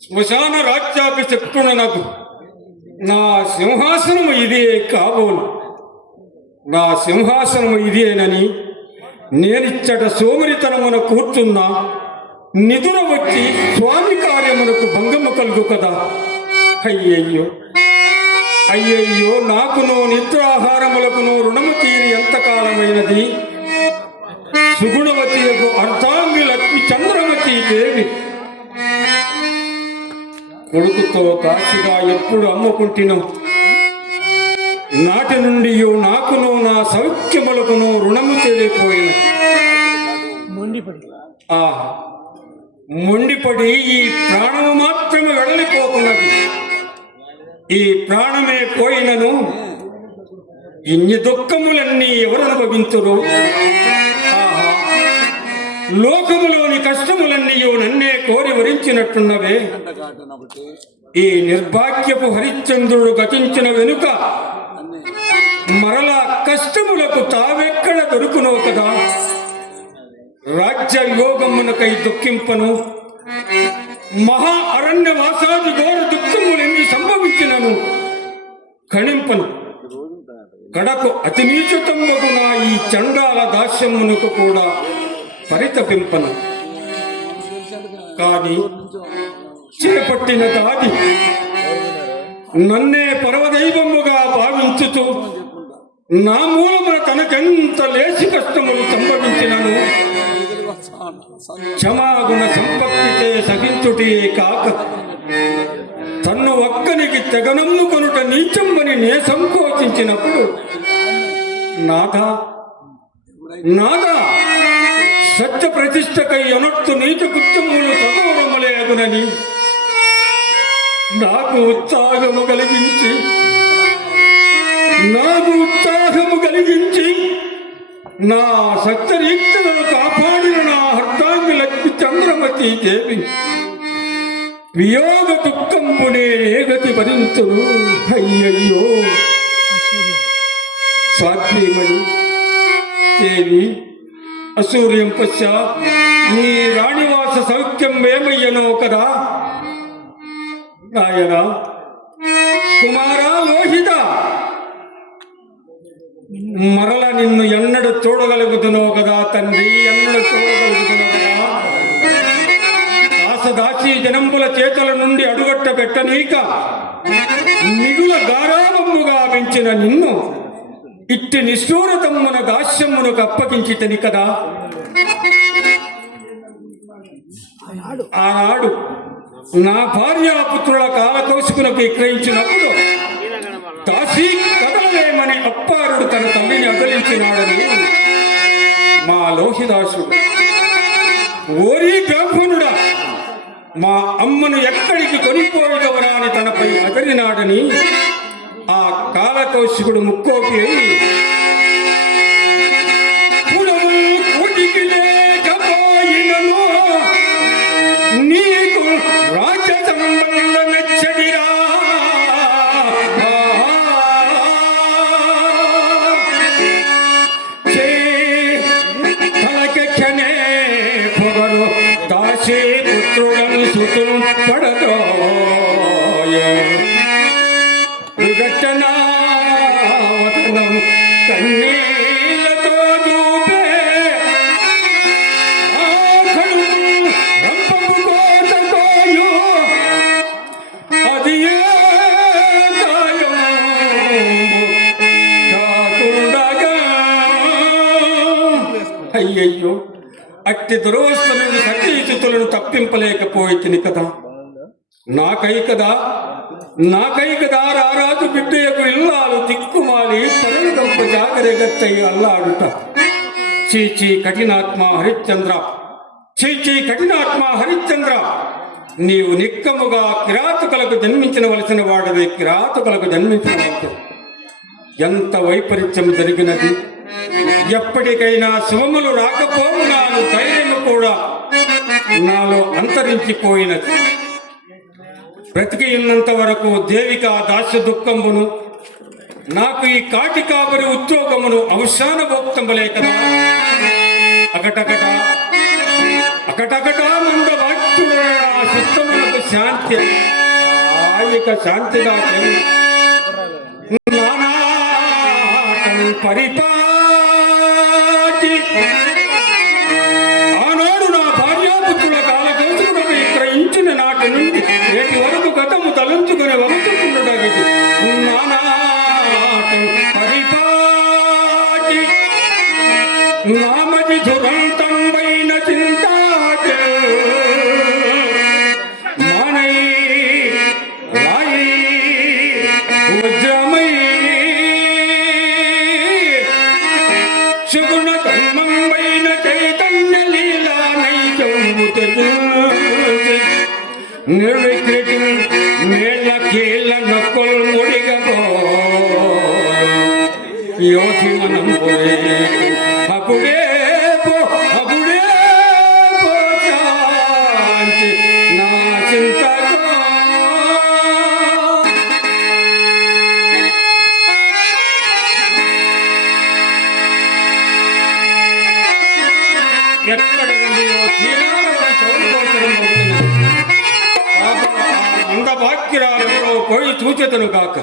శ్మశాన రాజ్యాభిషక్తుడనకు నా సింహాసనము ఇదే కాబోలు. నా సింహాసనము ఇదేనని నేనిచ్చట సోమరితనమున కూర్చున్నా నిదుర వచ్చి స్వామి కార్యమునకు భంగము కలుగు కదా. అయ్యయ్యో అయ్యయ్యో, నాకును నిద్రాహారములకును రుణము తీరి ఎంతకాలమైనది. సుగుణవతియకు అర్ధాంగి లక్ష్మి చంద్రమతి దేవి కొడుకుతో దాసిగా ఎప్పుడు అమ్ముకుంటున్నాం. నాటి నుండి నాకును నా సౌఖ్యములకును రుణము తెలియపోయిన మొండిపడి ఈ ప్రాణము మాత్రమే వెడలిపోకున్నది. ఈ ప్రాణమే పోయినను ఇన్ని దుఃఖములన్నీ ఎవరు అనుభవింతురు? లోకములోని కష్టములన్నీ నన్నే కోరి వరించినట్టున్నవే. ఈ నిర్భాగ్యపు హరిశ్చంద్రుడు గతించిన వెనుక మరలా కష్టములకు తావెక్కడ దొరుకునో కదా. రాజ్య యోగమునకై దుఃఖింపను, మహా అరణ్యవాసాది ఘోర దుఃఖములెన్ని సంభవించినను కణింపను. కడకు అతి నీచుతమ్మకు నా ఈ చండాల దాస్యమునకు కూడా పరితపింపను. కాని చేపట్టిన దాది నన్నే పరమదైవముగా భావించుతూ నా మూలమున తనకెంత లేచి కష్టములు సంభవించినను క్షమాగుణ సంపత్తితే సహించుటే కాక తన్ను ఒక్కనికి తెగనమ్ముకొనుట నీచమ్మని నే సంకోచించినప్పుడు నాథా నాథా సత్య ప్రతిష్టకై అనొట్టు నీచ కృత్యములు సదూరములేగునని నాకు ఉత్సాహము కలిగించి నా సత్యరీక్తలను కాపాడిన నా హర్తాంగి లక్ష్మి చంద్రమతి దేవి వియోగ దుఃఖంబునే గతి భరించును. అయ్యయ్యో స్వాత్మీమణి దేవి అసూర్యం పశ్చా నీ రాణివాస సౌఖ్యం ఏమయ్యనో కదా. నాయన కుమారా లోహిత, మరల నిన్ను ఎన్నడు చూడగలుగుతునో కదా తండ్రి, ఎన్నడు చూడగలుగుతునో కదా. దాసదాసి జనంబుల చేతుల నుండి అడుగట్ట పెట్టనీక మిగుల గారాభముగా పెంచిన నిన్ను ఇట్టి నిష్ఠూరతమ్మున దాస్యమునకు అప్పగించితని కదా. ఆనాడు నా భార్యాపుత్రుల కాలకోసుకులకు విక్రయించినప్పుడు దాసి కదలలేమని అప్పారుడు తన తల్లిని అగలించినాడని మా లోహిదాసుడు, ఓరీ బ్రాహ్మణుడా మా అమ్మను ఎక్కడికి కొనిపోయినవరా అని తనపై అగలినాడని ఆ కాలకౌశికుడు ముక్కోపి నీకు రాజ్య సంబంధం నచ్చడిరా, తలకెక్కనే పొగరు దాసే పుత్రులను సుతులు పడతో ఘటనావతనం కన్నీళ్లతో చూపే రంపము కోతకోయు అది కాయం కాకుండగా. అయ్యయ్యో, అట్టి దురవస్థలను సతీచితులను తప్పింపలేకపోయితిని కదా. నాకై కదా రారాజు బిడ్డయకు ఇల్లాలు దిక్కుమాలి పరగంప జాగరేగత్తై అల్లాడుట. చీచీ కఠినాత్మ హరిశ్చంద్ర, చీచీ కఠినాత్మ హరిశ్చంద్ర, నీవు నిక్కముగా కిరాతకులకు జన్మించవలసిన వాడివి. కిరాతకులకు జన్మించిన వాడు ఎంత వైపరీత్యం జరిగినది. ఎప్పటికైనా శుభములు రాకపోవునాను ధైర్యము కూడా నాలో అంతరించిపోయినది. బ్రతికి ఉన్నంత వరకు దేవిక దాస్య దుఃఖమును, నాకు ఈ కాటి కాబరి ఉద్యోగమును అవసాన భోక్తంబలే కదా. అకటకట మంద వాక్యుడు చిత్తమునకు శాంతి ఇక శాంతిగా నానాటం పరిపాటి ఆనాడు నా భార్యాపుత్రుల కాల తెలుసుకుని విక్రయించిన నాటి నుండి నేటి వరకు గతము తలంచుకుని వంచుకున్నది నానాటం పరిపాటి నామది దురంతం వైన చింత మానై రాయి వజ్రమై సుగుణ ధర్మం వైన చైతన్య లీలా నైజముత నిర్వికృతి మేళ కీళ్ళ నొక్కలు ముడిగో యోధి మనం పోయే అప్పుడే అప్పుడే శాంతి నా చింతగా ఎక్కడ ఉందో తీరాలని చౌకోసరం అవుతున్నది అందభాగ్యురాలలో పోయి చూచెతను కాక